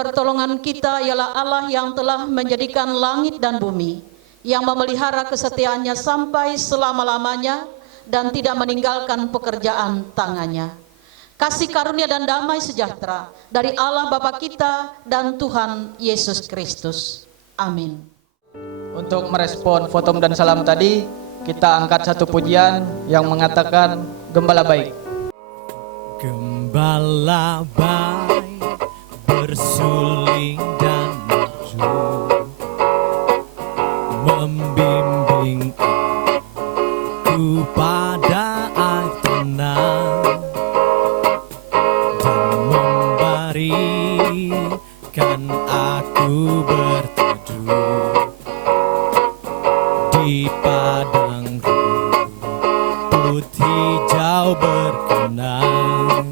pertolongan kita ialah Allah yang telah menjadikan langit dan bumi, yang memelihara kesetiaannya sampai selama-lamanya dan tidak meninggalkan pekerjaan tangannya. Kasih karunia dan damai sejahtera dari Allah Bapa kita dan Tuhan Yesus Kristus. Amin. Untuk merespon fotom dan salam tadi, kita angkat satu pujian yang mengatakan Gembala Baik. Gembala baik bersuling dan maju, membimbing aku pada air tenang dan memberikan aku berteduh di padang rumput hijau berkenang.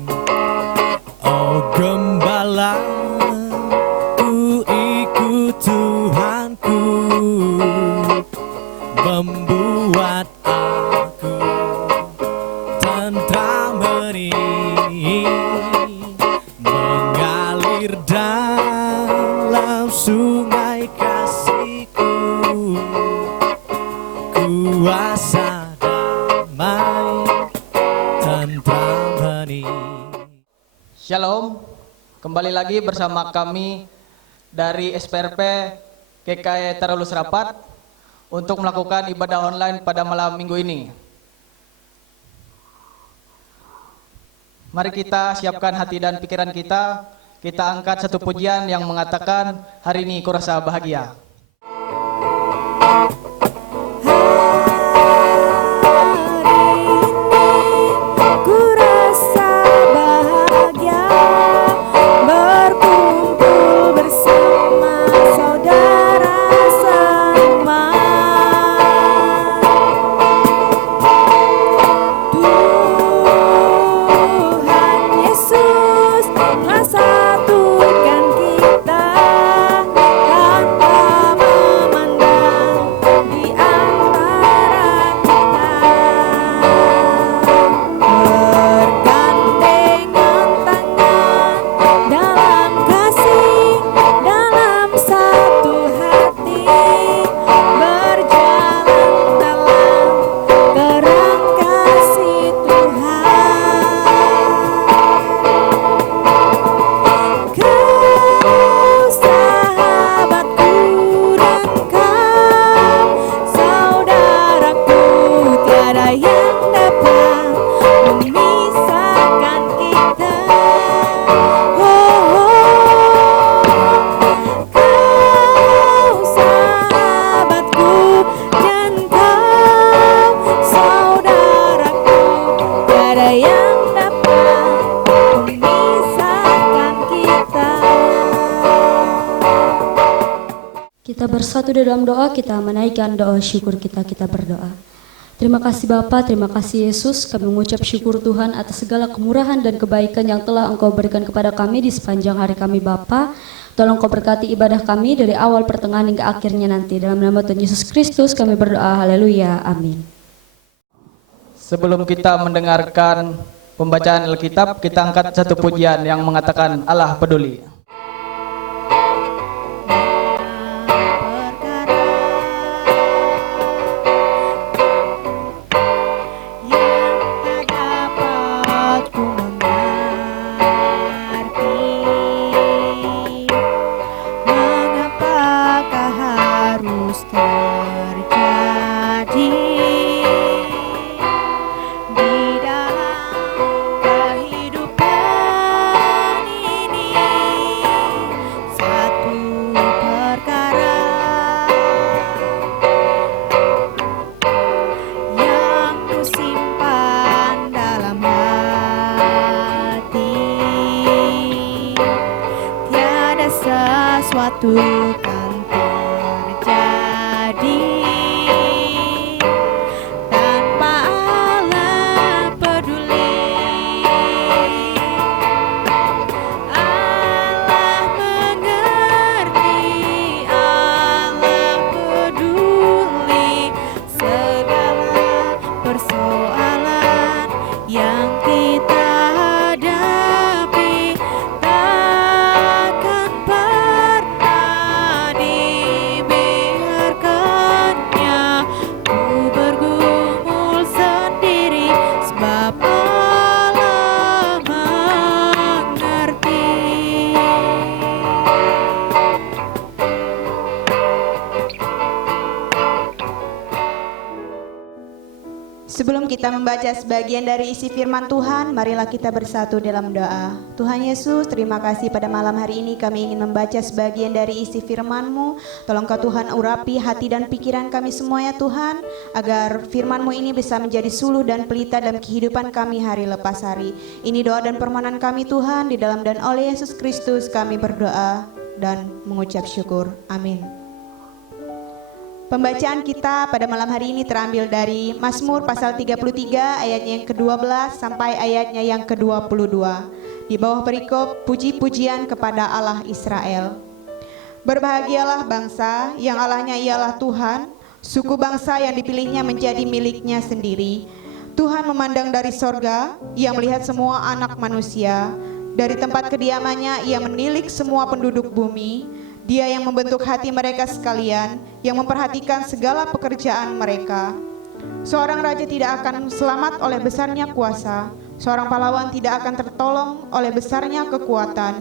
Oh gembala, ku ikut Tuhanku, membuat aku tentram hening, mengalir dalam sungai kasih-Ku, kuasa damai tentram hening. Shalom, kembali lagi bersama kami dari SPRP GKI Tarulus Rapat untuk melakukan ibadah online pada malam minggu ini. Mari kita siapkan hati dan pikiran kita angkat satu pujian yang mengatakan hari ini kurasa bahagia. Kita bersatu dalam doa, kita menaikkan doa syukur kita berdoa. Terima kasih Bapa, terima kasih Yesus, kami mengucap syukur Tuhan atas segala kemurahan dan kebaikan yang telah Engkau berikan kepada kami di sepanjang hari kami Bapa. Tolong Kau berkati ibadah kami dari awal pertengahan hingga akhirnya nanti. Dalam nama Tuhan Yesus Kristus kami berdoa, haleluya, amin. Sebelum kita mendengarkan pembacaan Alkitab, kita angkat satu pujian yang mengatakan Allah peduli. Sesuatu kan terjadi. Sebelum kita membaca sebagian dari isi firman Tuhan, marilah kita bersatu dalam doa. Tuhan Yesus, terima kasih pada malam hari ini kami ingin membaca sebagian dari isi firman-Mu. Tolong Kau Tuhan urapi hati dan pikiran kami semua ya Tuhan, agar firman-Mu ini bisa menjadi suluh dan pelita dalam kehidupan kami hari lepas hari. Ini doa dan permohonan kami Tuhan, di dalam dan oleh Yesus Kristus kami berdoa dan mengucap syukur. Amin. Pembacaan kita pada malam hari ini terambil dari Mazmur pasal 33 ayatnya yang ke-12 sampai ayatnya yang ke-22. Di bawah perikop puji-pujian kepada Allah Israel. Berbahagialah bangsa yang Allahnya ialah Tuhan, suku bangsa yang dipilihnya menjadi miliknya sendiri. Tuhan memandang dari sorga, Ia melihat semua anak manusia. Dari tempat kediamannya Ia menilik semua penduduk bumi. Dia yang membentuk hati mereka sekalian, yang memperhatikan segala pekerjaan mereka. Seorang raja tidak akan selamat oleh besarnya kuasa, seorang pahlawan tidak akan tertolong oleh besarnya kekuatan.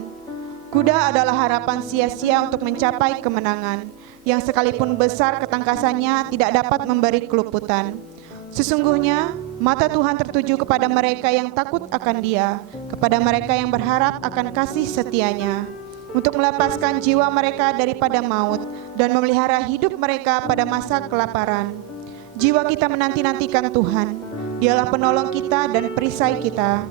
Kuda adalah harapan sia-sia untuk mencapai kemenangan, yang sekalipun besar ketangkasannya tidak dapat memberi keluputan. Sesungguhnya mata Tuhan tertuju kepada mereka yang takut akan Dia, kepada mereka yang berharap akan kasih setianya, untuk melepaskan jiwa mereka daripada maut dan memelihara hidup mereka pada masa kelaparan. Jiwa kita menanti-nantikan Tuhan, Dialah penolong kita dan perisai kita.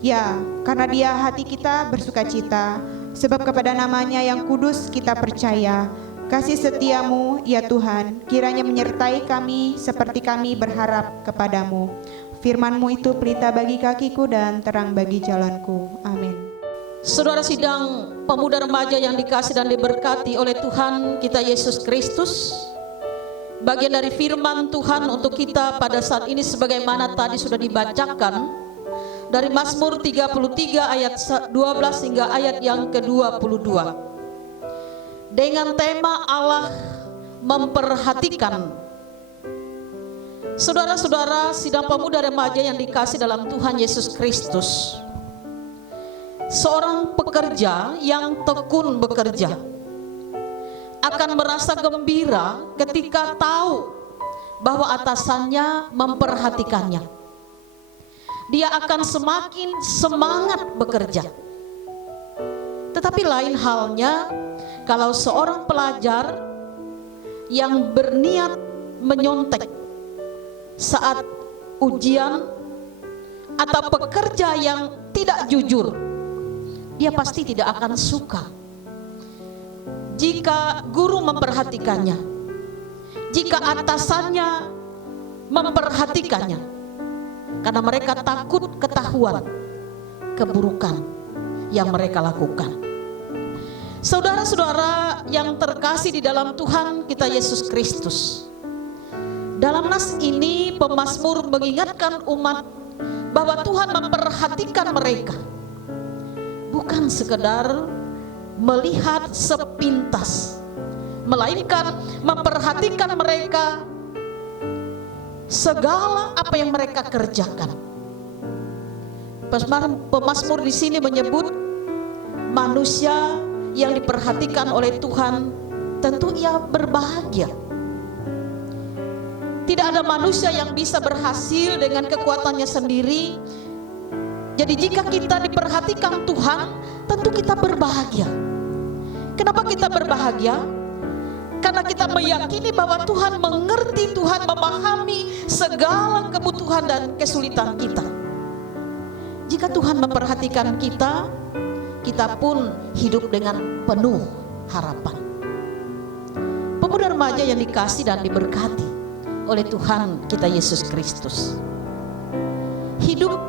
Ya, karena Dia hati kita bersukacita, sebab kepada nama-Nya yang kudus kita percaya. Kasih setiamu, ya Tuhan, kiranya menyertai kami seperti kami berharap kepadamu. Firman-Mu itu pelita bagi kakiku dan terang bagi jalanku. Amin. Saudara sidang pemuda remaja yang dikasih dan diberkati oleh Tuhan kita Yesus Kristus, bagian dari firman Tuhan untuk kita pada saat ini sebagaimana tadi sudah dibacakan dari Mazmur 33 ayat 12 hingga ayat yang ke-22 dengan tema Allah memperhatikan. Saudara-saudara sidang pemuda remaja yang dikasih dalam Tuhan Yesus Kristus, seorang pekerja yang tekun bekerja akan merasa gembira ketika tahu bahwa atasannya memperhatikannya. Dia akan semakin semangat bekerja. Tetapi lain halnya kalau seorang pelajar yang berniat menyontek saat ujian atau pekerja yang tidak jujur, dia pasti tidak akan suka jika guru memperhatikannya, jika atasannya memperhatikannya, karena mereka takut ketahuan keburukan yang mereka lakukan. Saudara-saudara yang terkasih di dalam Tuhan kita Yesus Kristus, dalam nas ini pemazmur mengingatkan umat bahwa Tuhan memperhatikan mereka, bukan sekedar melihat sepintas, melainkan memperhatikan mereka segala apa yang mereka kerjakan. Pemazmur di sini menyebut manusia yang diperhatikan oleh Tuhan tentu ia berbahagia. Tidak ada manusia yang bisa berhasil dengan kekuatannya sendiri. Jadi jika kita diperhatikan Tuhan, tentu kita berbahagia. Kenapa kita berbahagia? Karena kita meyakini bahwa Tuhan mengerti, Tuhan memahami segala kebutuhan dan kesulitan kita. Jika Tuhan memperhatikan kita, kita pun hidup dengan penuh harapan. Pemuda remaja yang dikasih dan diberkati oleh Tuhan kita Yesus Kristus, hidup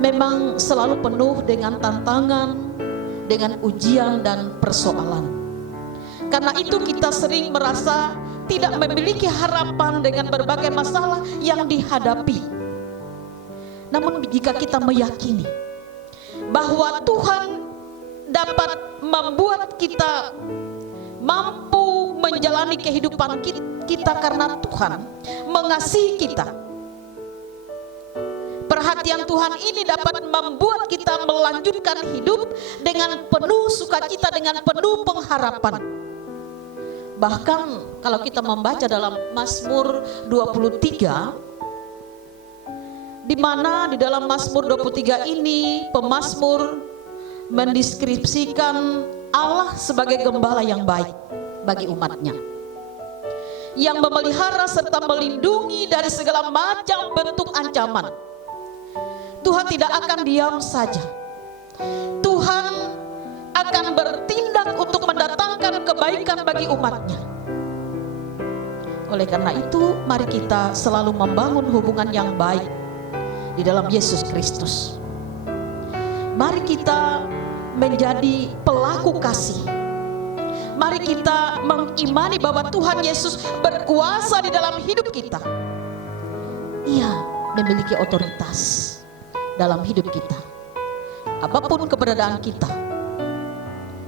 memang selalu penuh dengan tantangan, dengan ujian dan persoalan. Karena itu kita sering merasa tidak memiliki harapan dengan berbagai masalah yang dihadapi. Namun jika kita meyakini bahwa Tuhan dapat membuat kita mampu menjalani kehidupan kita karena Tuhan mengasihi kita, perhatian Tuhan ini dapat membuat kita melanjutkan hidup dengan penuh sukacita, dengan penuh pengharapan. Bahkan kalau kita membaca dalam Mazmur 23, di mana di dalam Mazmur 23 ini pemazmur mendeskripsikan Allah sebagai gembala yang baik bagi umatnya, yang memelihara serta melindungi dari segala macam bentuk ancaman. Tuhan tidak akan diam saja. Tuhan akan bertindak untuk mendatangkan kebaikan bagi umatnya. Oleh karena itu, mari kita selalu membangun hubungan yang baik di dalam Yesus Kristus. Mari kita menjadi pelaku kasih. Mari kita mengimani bahwa Tuhan Yesus berkuasa di dalam hidup kita. Ia memiliki otoritas dalam hidup kita. Apapun keberadaan kita,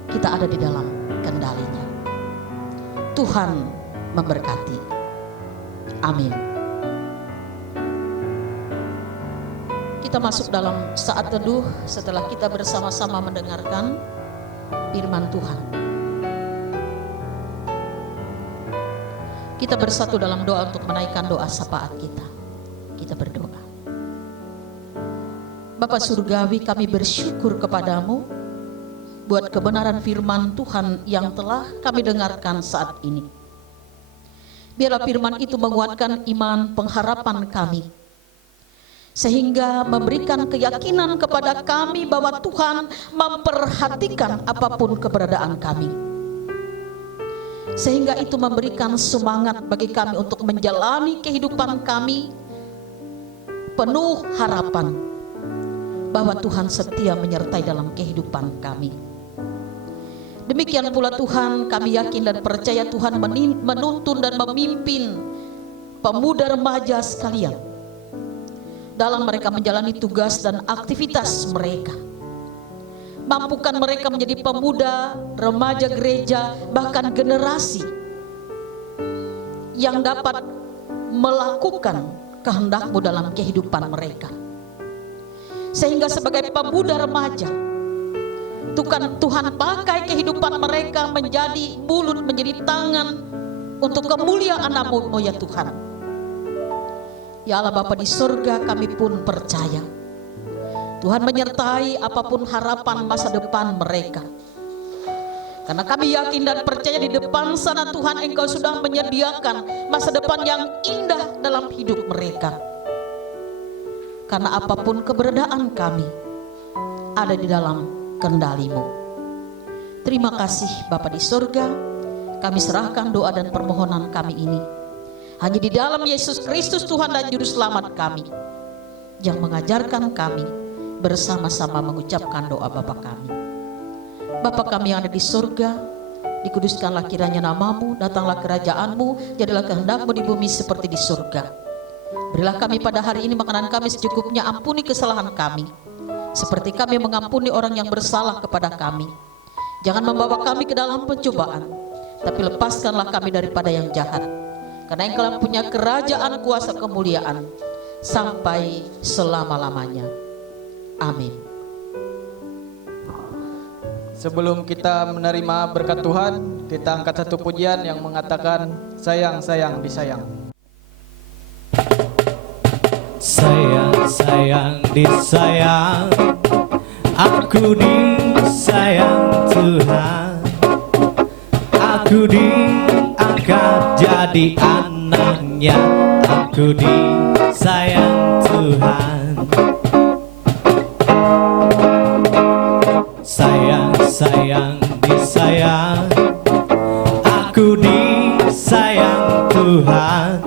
kita ada di dalam kendalinya. Tuhan memberkati. Amin. Kita masuk dalam saat teduh setelah kita bersama-sama mendengarkan firman Tuhan. Kita bersatu dalam doa untuk menaikkan doa syafaat kita. Kita berdoa. Bapa Surgawi, kami bersyukur kepadamu buat kebenaran firman Tuhan yang telah kami dengarkan saat ini. Biarlah firman itu menguatkan iman pengharapan kami, sehingga memberikan keyakinan kepada kami bahwa Tuhan memperhatikan apapun keberadaan kami. Sehingga itu memberikan semangat bagi kami untuk menjalani kehidupan kami penuh harapan bahwa Tuhan setia menyertai dalam kehidupan kami. Demikian pula Tuhan, kami yakin dan percaya Tuhan menuntun dan memimpin pemuda remaja sekalian dalam mereka menjalani tugas dan aktivitas mereka. Mampukan mereka menjadi pemuda, remaja gereja, bahkan generasi yang dapat melakukan kehendak-Mu dalam kehidupan mereka. Sehingga sebagai pemuda remaja, Tuhan pakai kehidupan mereka menjadi mulut, menjadi tangan untuk kemuliaan nama-Mu ya Tuhan. Ya Allah Bapa di surga, kami pun percaya Tuhan menyertai apapun harapan masa depan mereka. Karena kami yakin dan percaya di depan sana Tuhan Engkau sudah menyediakan masa depan yang indah dalam hidup mereka. Karena apapun keberadaan kami ada di dalam kendali-Mu. Terima kasih Bapa di surga, kami serahkan doa dan permohonan kami ini hanya di dalam Yesus Kristus Tuhan dan Juru Selamat kami, yang mengajarkan kami bersama-sama mengucapkan doa Bapa kami. Bapa kami yang ada di surga, dikuduskanlah kiranya nama-Mu, datanglah kerajaan-Mu, jadilah kehendak-Mu di bumi seperti di surga. Berilah kami pada hari ini makanan kami secukupnya, ampuni kesalahan kami seperti kami mengampuni orang yang bersalah kepada kami. Jangan membawa kami ke dalam pencobaan, tapi lepaskanlah kami daripada yang jahat. Karena Engkau punya kerajaan, kuasa, kemuliaan sampai selama-lamanya. Amin. Sebelum kita menerima berkat Tuhan, kita angkat satu pujian yang mengatakan sayang, sayang, disayang. Sayang, sayang, disayang, aku disayang Tuhan. Aku diangkat jadi anaknya, aku disayang Tuhan. Sayang, sayang, disayang, aku disayang Tuhan.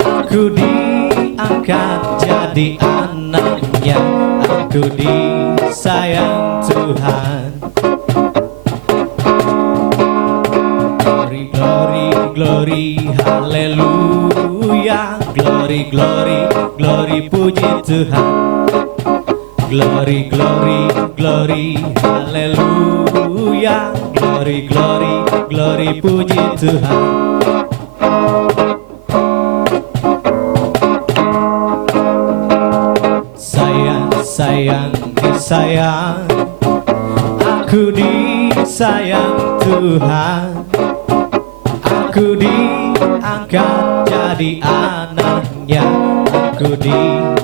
Aku diangkat jadi anaknya, aku disayang Tuhan. Glory, glory, glory, haleluya. Glory, glory, glory, puji Tuhan. Glory, glory, glory, haleluya. Glory, glory, glory, puji Tuhan. Sayang, sayang, disayang, aku disayang Tuhan. Aku diangkat jadi anaknya, aku disayang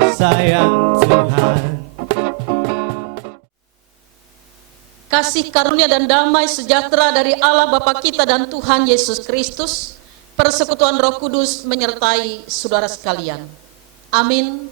kasih karunia dan damai sejahtera dari Allah Bapa kita dan Tuhan Yesus Kristus, persekutuan Roh Kudus menyertai saudara sekalian. Amin.